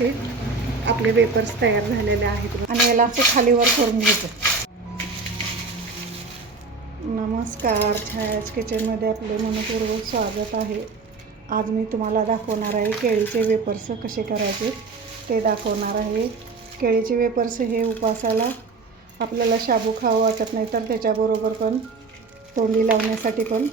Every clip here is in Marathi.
करण्यासाठी आपले वेपर्स तयार झालेले आहेत आणि याला असं खालीवर करून घ्यायचं. नमस्कार, छायाज किचनमध्ये आपले मनपूर्वक स्वागत आहे. आज मी तुम्हाला दाखवणार आहे केळीचे वेपर्स कसे करायचे ते दाखवणार आहे. केळीचे वेपर्स हे उपवासाला आपल्याला शाबू खावं वाटत नाही तर त्याच्याबरोबर पण तोंडी लावण्यासाठी पण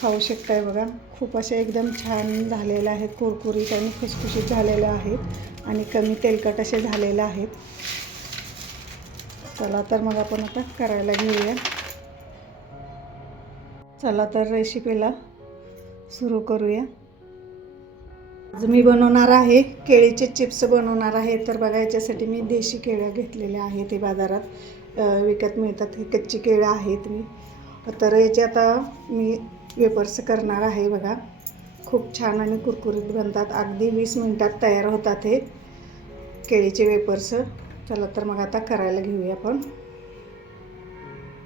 खाऊ शकताय. बघा, खूप असे एकदम छान झालेले आहेत, कुरकुरीत आणि खुसखुशीत झालेले आहेत आणि कमी तेलकट असे झालेले आहेत. चला तर मग आपण आता करायला घेऊया. चला तर रेसिपीला सुरू करूया. आज मी बनवणार आहे केळीचे चिप्स बनवणार आहे. तर बघा, याच्यासाठी मी देशी केळ्या घेतलेल्या आहेत. ते बाजारात विकत मिळतात. हे कच्ची केळं आहेत. मी तर याचे आता मी वेपर्स करणार आहे. बघा, खूप छान आणि कुरकुरीत बनतात. अगदी 20 मिनिटात तयार होतात हे केळीचे वेपर्स. चला तर मग आता करायला घेऊया आपण.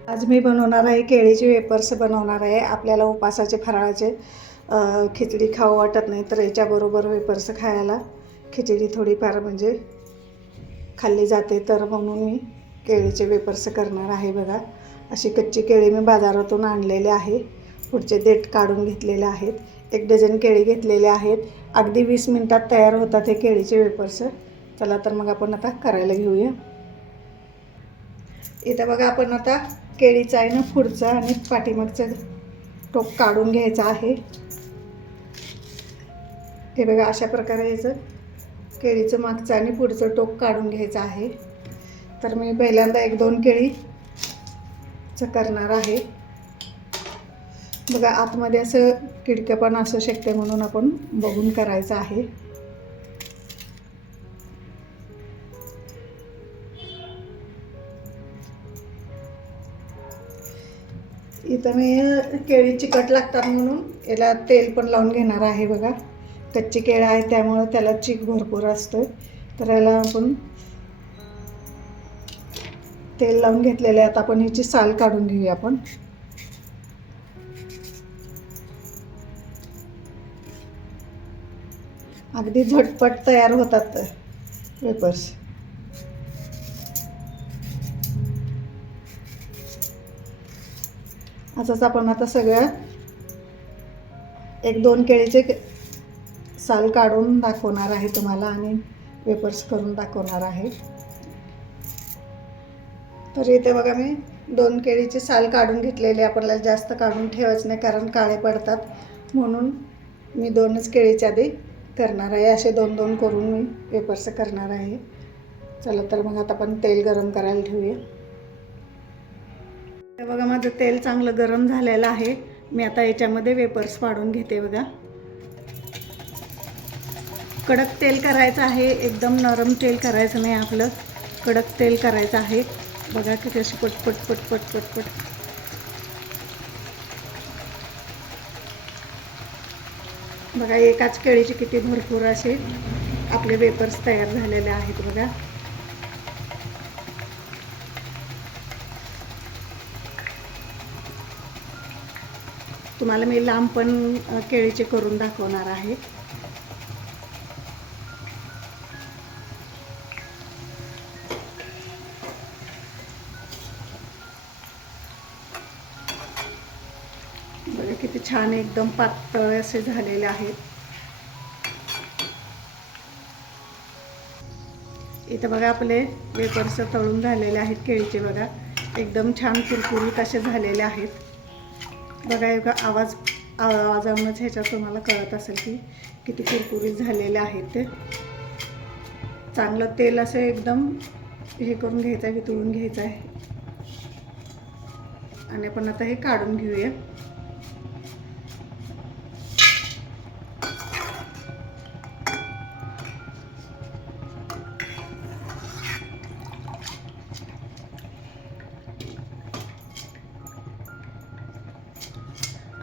आज मी बनवणार आहे केळीचे वेपर्स बनवणार आहे. आपल्याला उपासाचे फराळाचे खिचडी खावं वाटत नाही तर याच्याबरोबर वेपर्स खायला खिचडी थोडीफार म्हणजे खाल्ली जाते. तर म्हणून मी केळीचे वेपर्स करणार आहे. बघा, अशी कच्ची केळी मी बाजारातून आणलेले आहे. पुढचे देठ काढून घेतलेले आहेत. 1 डझन केळी घेतलेले आहेत. अगदी 20 मिनिटात तयार होतात हे केळीचे वेपर्स. चला तर मग आपण आता करायला घेऊया. इथं बघा, आपण आता केळीचा आहे ना पुढचा आणि पाठीमागचं टोक काढून घ्यायचं आहे. हे बघा, अशा प्रकारे याचं केळीचं मागचं आणि पुढचं टोक काढून घ्यायचं आहे. तर मी पहिल्यांदा 1-2 केळीचं करणार आहे. बघा, आतमध्ये असं किडकं पण असू शकते म्हणून आपण बघून करायचं आहे. इथं मी केळी चिकट लागतात म्हणून याला तेल पण लावून घेणार आहे. बघा, कच्ची केळं आहे त्यामुळं त्याला चीक भरपूर असतो. तर याला आपण तेल लावून घेतलेले. आता आपण ह्याची साल काढून घेऊया. आपण अगदी झटपट तयार होतात वेपर्स. असंच आपण आता सगळ्या 1-2 केळीचे साल काढून दाखवणार आहे तुम्हाला आणि वेपर्स करून दाखवणार आहे. तर इथे बघा, मी 2 केळीचे साल काढून घेतलेले. आपल्याला जास्त काढून ठेवायचं नाही कारण काळे पडतात, म्हणून मी 2च केळीच्या आधी करणार आहे. असे 2-2 करून मी वेपर्स करणार आहे. चला तर मग आता आपण तेल गरम करायला ठेवूया. बघा, माझं तेल चांगलं गरम झालेलं आहे. मी आता याच्यामध्ये वेपर्स पाडून घेते. बघा, कडक तेल करायचं आहे, एकदम नरम तेल करायचं नाही. आपलं कडक तेल करायचं आहे. बघा किती अशी पटपट पटपट पटपट. बघा, एकाच केळीचे किती भरपूर असे आपले वेपर्स तयार झालेले आहेत. बघा, तुम्हाला मी लांब पण केळीचे करून दाखवणार आहे. बघा, किती छान एकदम पातळ असे झालेले आहेत. इथं बघा, आपले वेपर्स तळून झालेले आहेत केळीचे. बघा, एकदम छान कुरकुरीत असे झालेले आहेत. बघा, एका आवाजावरूनच ह्याच्यात तुम्हाला कळत असेल की किती कुरकुरीत झालेले आहेत ते. चांगलं तेल असं एकदम हे करून घ्यायचं आहे, वितळून घ्यायचं आहे. आणि आपण आता हे काढून घेऊया.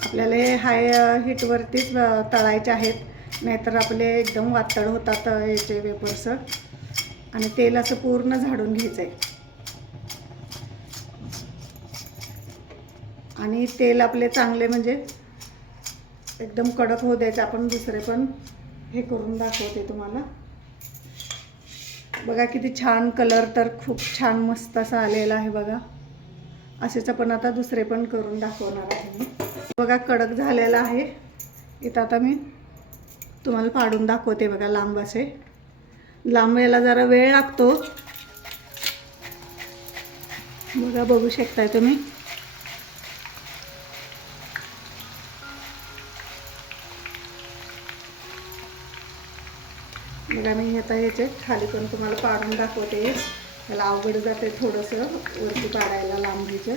आपल्याला हे हाय हीटवरतीच तळायचे आहेत, नाहीतर आपले एकदम वातळ होतात याचे वेपर्स. आणि तेल असं पूर्ण झाडून घ्यायचं आहे. आणि तेल आपले चांगले म्हणजे एकदम कडक होऊ द्यायचं. आपण दुसरे पण हे करून दाखवते तुम्हाला. बघा किती छान कलर तर खूप छान मस्त असा आलेला आहे बघा. असेच आपण आता दुसरे पण करून दाखवणार आहे मी. बघा कडक झालेला आहे. इथं आता मी तुम्हाला पाडून दाखवते बघा. लांब असे, लांब याला जरा वेळ लागतो बघा, बघू शकताय तुम्ही. बघा मी आता याचे खाली पण तुम्हाला पाडून दाखवते. त्याला अवघड जाते थोडंसं वरती पाडायला लांबीचं.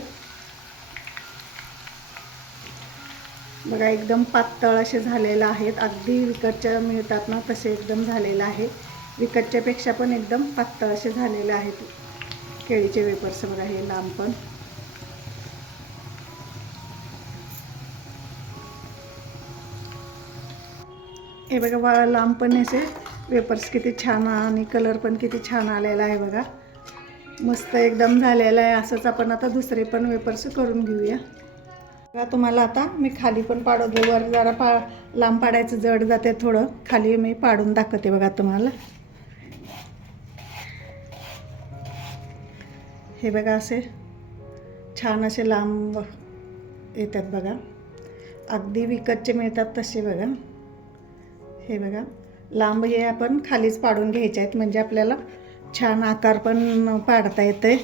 बघा एकदम पातळ असे झालेले आहेत. अगदी विकतच्या मिळतात ना तसे एकदम झालेलं आहे. विकतच्यापेक्षा पण एकदम पातळ असे झालेले आहेत केळीचे वेपर्स. बघा हे लांब पण. हे बघा लांब पण असे वेपर्स किती छान आणि कलर पण किती छान आलेला आहे बघा. मस्त एकदम झालेलं आहे. असंच आपण आता दुसरे पण वेपर्स करून घेऊया. बघा तुम्हाला आता मी खाली पण पाडवते. वर जरा लांब पाडायचं जड जाते थोडं. खाली मी पाडून दाखवते बघा तुम्हाला. हे बघा असे छान असे लांब येतात बघा. अगदी विकतचे मिळतात तसे बघा. हे बघा लांब हे आपण खालीच पाडून घ्यायचे आहेत म्हणजे आपल्याला छान आकार पण पाडता येते.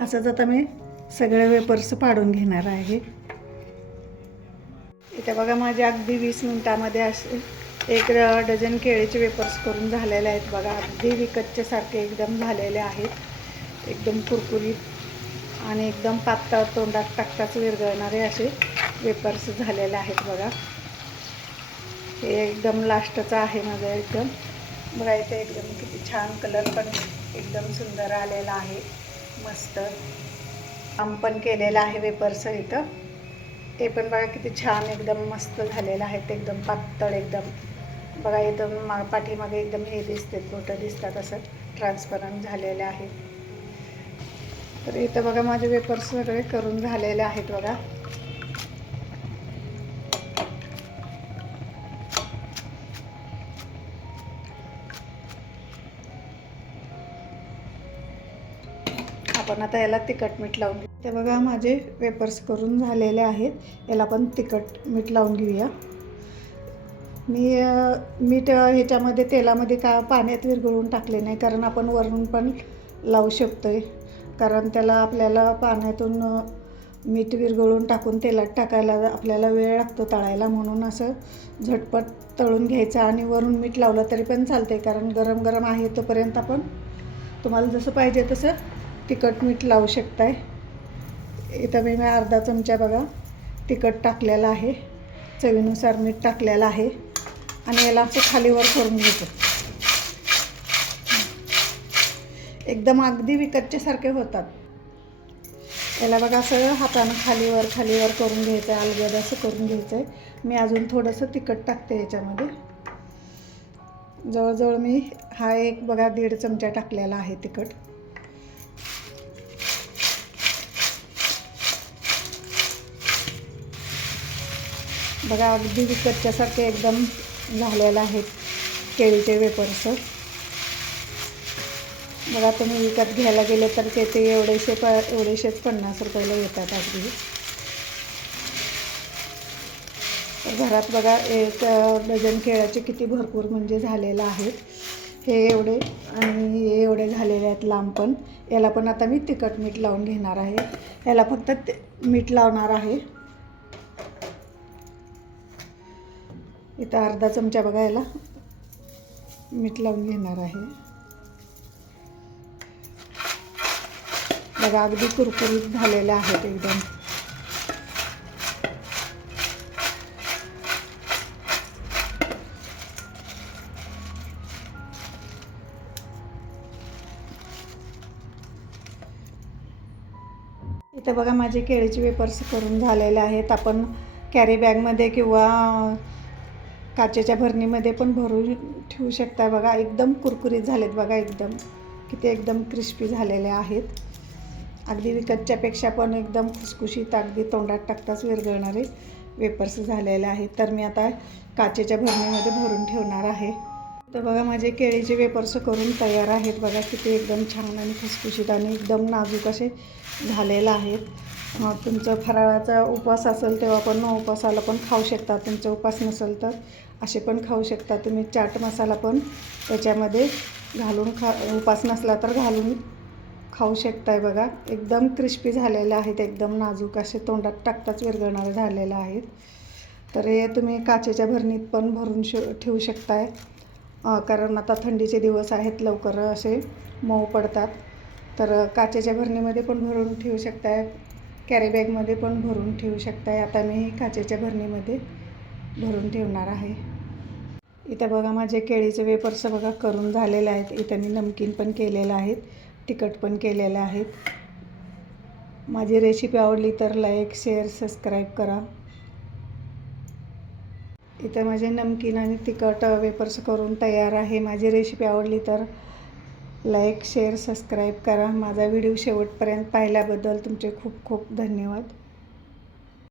असंच आता मी सगळे वेपर्स पाडून घेणार आहे. इथे बघा माझे अगदी 20 मिनिटामध्ये असे 1 डझन केळीचे वेपर्स करून झालेले आहेत बघा. अगदी विकतचे सारखे एकदम झालेले आहेत. एकदम कुरकुरीत आणि एकदम पातळ तोंडात टाकताच विरघळणारे असे वेपर्स झालेले आहेत बघा. हे एकदम लास्टचं आहे माझं एकदम. बघा इथे एकदम किती छान कलर पण एकदम सुंदर आलेला आहे. मस्त काम पण केलेलं आहे वेपर्स इथं. ते पण बघा किती छान एकदम मस्त झालेलं आहे. ते एकदम पातळ एकदम. बघा इथं पाठीमागे एकदम हे दिसते, मोठं दिसतात असं ट्रान्सपरंट झालेले आहे. तर इथं बघा माझे वेपर्स सगळे करून झालेले आहेत बघा. आपण आता याला तिखट मीठ लावून घेऊ. ते बघा माझे वेपर्स करून झालेले आहेत. याला पण तिखट मीठ लावून घेऊया. मी मीठ ह्याच्यामध्ये तेलामध्ये का पाण्यात विरघळून टाकले नाही, कारण आपण वरून पण लावू शकतोय. कारण त्याला आपल्याला पाण्यातून मीठ विरघळून टाकून तेलात टाकायला आपल्याला वेळ लागतो तळायला. म्हणून असं झटपट तळून घ्यायचं आणि वरून मीठ लावलं तरी पण चालते. कारण गरम गरम आहे तोपर्यंत आपण तुम्हाला जसं पाहिजे तसं तिखट मीठ लावू शकताय. इथं मी अर्धा चमचा बघा तिखट टाकलेलं आहे. चवीनुसार मीठ टाकलेलं आहे आणि याला असं खालीवर करून घ्यायचं. एकदम अगदी विकतच्यासारखे होतात. याला बघा असं हातानं खालीवर करून घ्यायचं आहे. अलगद असं करून घ्यायचं आहे. मी अजून थोडंसं तिखट टाकते याच्यामध्ये. जवळजवळ मी हा एक बघा 1.5 चमचा टाकलेला आहे तिखट. बघा अगदी विकतच्यासारखे एकदम झालेलं आहेत केळीचे वेपर्स. बघा तुम्ही विकत घ्यायला गेले तर ते एवढेशेच 50 रुपयाला येतात अगदी. तर घरात बघा 1 डझन केळ्याचे किती भरपूर म्हणजे झालेलं आहेत. हे एवढे आणि हे एवढे झालेले आहेत लांब पण. याला पण आता मी तिखट मीठ लावून घेणार आहे. याला फक्त मीठ लावणार आहे. इथं अर्धा चमचा बघा याला मीठ लावून घेणार आहे. बघा अगदी कुरकुरीत झालेले आहेत एकदम. इथे बघा माझे केळीचे वेपर्स करून झालेले आहेत. आपण कॅरी बॅगमध्ये किंवा काचेच्या भरणीमध्ये पण भरून ठेवू शकता. बघा एकदम कुरकुरीत झालेत बघा. एकदम किती एकदम क्रिस्पी झालेले आहेत. अगदी विकतच्यापेक्षा पण एकदम खुसखुशीत अगदी तोंडात टाकताच विरघळणारे वेपर्स झालेले आहेत. तर मी आता काचेच्या भरणीमध्ये भरून ठेवणार आहे. तर बघा माझे केळीचे वेपर्स करून तयार आहेत. बघा किती एकदम छान आणि खुसखुशीत आणि एकदम नाजूक असे झालेलं आहेत. तुमचं फराळाचा उपवास असेल तेव्हा पण उपवासाला पण खाऊ शकता. तुमचा उपवास नसेल तर असे पण खाऊ शकता. तुम्ही चाट मसाला पण त्याच्यामध्ये घालून उपवास नसला तर घालून खाऊ शकताय. बघा एकदम क्रिस्पी झालेले आहेत, एकदम नाजूक असे तोंडात टाकताच विरघळणारे झालेले आहेत. तर हे तुम्ही काचेच्या भरणीत पण भरून ठेवू शकताय, कारण आता थंडीचे दिवस आहेत, लवकर असे मऊ पडतात. तर काचेच्या भरणीमध्ये पण भरून ठेवू शकताय, कॅरी बॅगमध्ये पण भरून ठेवू शकताय. आता मी काचेच्या भरणीमध्ये भरून ठेवणार आहे. इथं बघा माझे केळीचे वेपर्स बघा करून झालेले आहेत. इथं मी नमकीन पण केलेलं आहेत, तिखट पण केलेलं आहेत. माझी रेसिपी आवडली तर लाईक, शेअर, सबस्क्राईब करा. इथं माझे नमकीन आणि तिखट वेपर्स करून तयार आहे. माझी रेसिपी आवडली तर लाईक, शेअर, सबस्क्राईब करा. माझा व्हिडिओ शेवटपर्यंत पाहिल्याबद्दल तुमचे खूप खूप धन्यवाद.